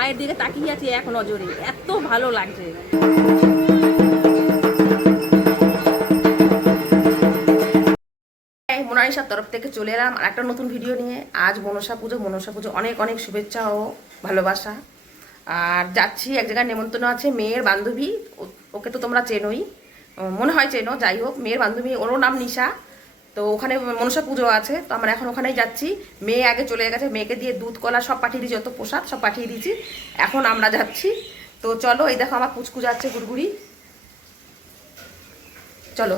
মায়ের দিকে তাকিয়ে আছি এক নজরে, এত ভালো লাগছে। মোনালিসার তরফ থেকে চলে এলাম আর একটা নতুন ভিডিও নিয়ে। আজ মনসা পুজো, মনসা পুজো অনেক অনেক শুভেচ্ছা ও ভালোবাসা। আর যাচ্ছি এক জায়গায় নেমন্তন্ন আছে, মেয়ের বান্ধবী, ওকে তো তোমরা চেনোই, মনে হয় চেনো, যাই হোক মেয়ের বান্ধবী, ওরও নাম নিশা। তো ওখানে মনসা পুজো আছে, তো আমরা এখন ওখানেই যাচ্ছি। মেয়ে আগে চলে গেছে, মেয়েকে দিয়ে দুধ কলা সব পাঠিয়ে দিয়েছি, যত প্রসাদ সব পাঠিয়ে দিয়েছি, এখন আমরা যাচ্ছি। তো চলো, এই দেখো আমার পুচকু যাচ্ছে গুড়গুড়ি, চলো।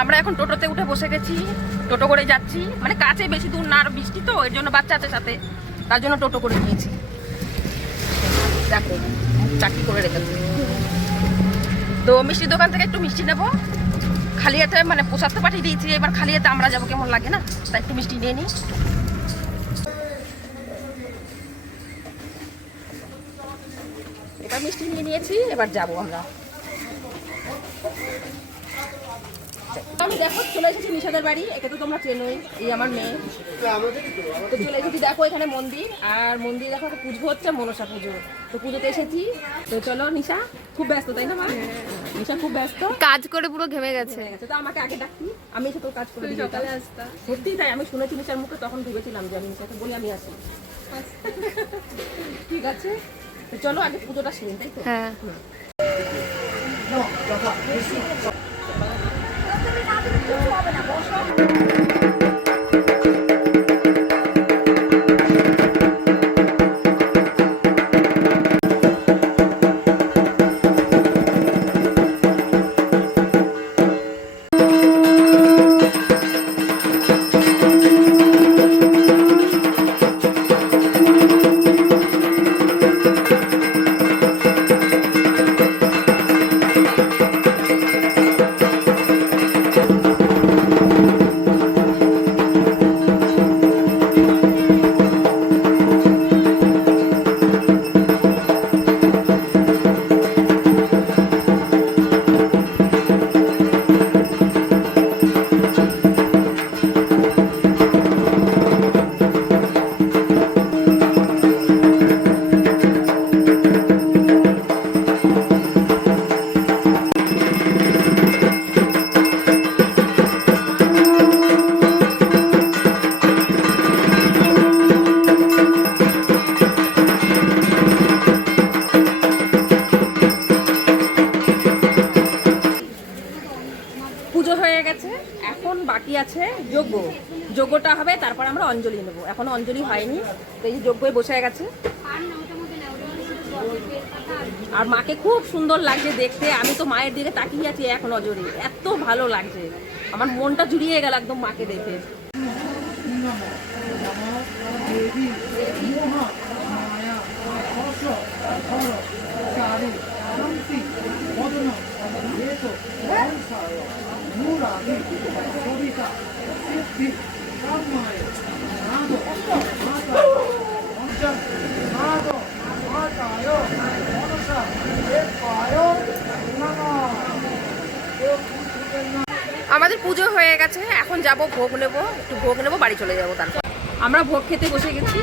আমরা এখন টোটোতে উঠে বসে গেছি, টোটো করে যাচ্ছি, মানে কাছে, বেশি দূর না, আর বৃষ্টি তো এর জন্য বাচ্চা আছে সাথে, তার জন্য টোটো করে নিয়েছি। দেখো চাকরি করে রেখেছি। তো মিষ্টির দোকান থেকে একটু মিষ্টি নেবো, খালি হাতে, মানে প্রসাদ তো পাঠিয়ে দিয়েছি, এবার খালি হাতে আমরা যাবো, কেমন লাগে না, তাই একটু মিষ্টি নিয়ে নিই। এবার মিষ্টি নিয়ে নিয়েছি, এবার যাবো আমরা। আমি দেখো চলে এসেছি নিশাদের বাড়ি, একে তো তোমরা চেনোই, এই আমার মেয়ে। তো চলে এসেছি, দেখো এখানে মন্দির, আর মন্দির দেখো পুজো হচ্ছে, মনসা পুজো। তো পুজোতে এসেছি, তো চলো। নিশা খুব ব্যস্ত, তাই না মা? নিশা খুব ব্যস্ত, কাজ করে পুরো ঘেমে গেছে। তো আমাকে আগে ডাকতি, আমি এসে তোর কাজ করে দিই, সকালে আসতাম। সত্যি তাই, আমি শুনেছি নিশার মুখে, তখন ভেবেছিলাম যে আমি নিশাকে বলি আমি আসি। ঠিক আছে, তো চলো আগে পুজোটা সেরে, তাই তো? হ্যাঁ। পুজো হয়ে গেছে, এখন বাকি আছে যজ্ঞ। যজ্ঞটা হবে, তারপর আমরা অঞ্জলি নেবো, এখনো অঞ্জলি হয়নি। তো এই যজ্ঞে বসে গেছে, আর মাকে খুব সুন্দর লাগছে দেখতে। আমি তো মায়ের দিকে তাকিয়ে আছি এক নজরে, এত ভালো লাগছে, আমার মনটা জুড়িয়ে গেল একদম মাকে দেখে। আমাদের পুজো হয়ে গেছে, এখন যাব ভোগ নেব, একটু ভোগ নেব, বাড়ি চলে যাব। তারপর আমরা ভোগ খেতে বসে গেছি।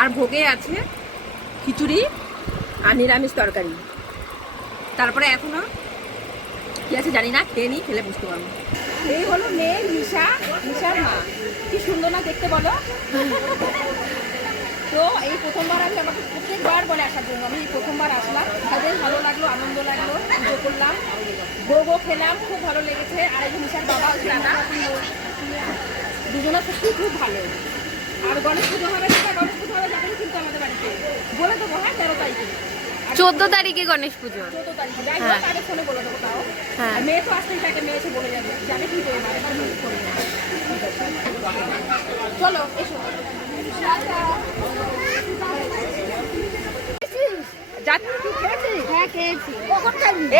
আর ভোগে আছে খিচুড়ি আর নিরামিষ তরকারি। তারপরে এখনো কি আছে জানি না, খেয়ে নিই, খেলে বুঝতে পারবো। এই হলো মেয়ে নিশা, নিশার মা। কি সুন্দর না দেখতে বলো। তো এই প্রথমবার আমি, আমাকে প্রত্যেকবার বলে আসার জন্য, আমি প্রথমবার আসলাম, বেশ ভালো লাগলো, আনন্দ লাগলো, পুজো করলাম, ভোগও খেলাম, খুব ভালো লেগেছে। আর এই নিশার বাবা হচ্ছে দাদা, দুজনে সত্যি খুব ভালো। আর গণেশ পুজো হবে, গণেশ পুজো হবে যাবেন কিন্তু আমাদের বাড়িতে, বলে দেবো। হ্যাঁ, 13 তারিখে, 14 তারিখে গণেশ পুজো। 14 তারিখে যাই হোক, আগে ফোনে বলে দেবো। তাও মেয়ে তো আসতেই থাকে, মেয়ে এসে বলে যাবে, জানে কি করে না, এবার মিস করে না। চলো এসো।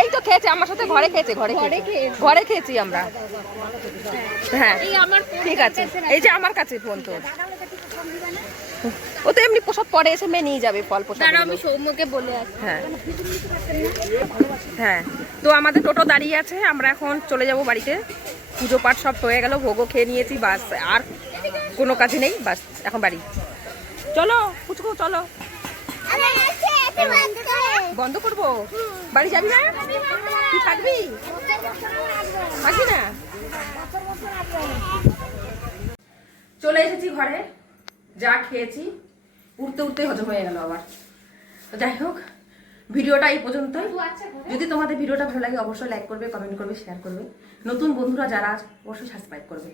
এই তো খেয়েছে আমার সাথে, ঘরে খেয়েছে, ঘরে খেয়েছি আমরা। হ্যাঁ ঠিক আছে, এই যে আমার কাছে ফোন, তো ও তো এমনি প্রসাদ পরে এসে মেয়ে নিয়ে যাবে, ফল প্রসাদ। আমি সৌম্যকে বলে আসি। হ্যাঁ হ্যাঁ, তো আমাদের টোটো দাঁড়িয়ে আছে, আমরা এখন চলে যাব বাড়িতে। পুজো পাঠ সব হয়ে গেল, ভোগও খেয়ে নিয়েছি, বাস আর কোনো কাজে নেই, বাস এখন বাড়ি। চলো পুচকু চলো। বন্ধ করবো? বাড়ি যাবি না? তুই থাকবি? থাকবি না? চলে এসেছি ঘরে, যা খেয়েছি উঠতে উঠতে হজম হয়ে গেল আবার। তো যাই হোক, ভিডিওটা এই পর্যন্তই। যদি তোমাদের ভিডিওটা ভালো লাগে অবশ্যই লাইক করবে, কমেন্ট করবে, শেয়ার করবে। নতুন বন্ধুরা যারা আছে অবশ্যই সাবস্ক্রাইব করবে।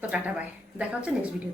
তো টাটা বাই, দেখা হচ্ছে নেক্সট ভিডিও।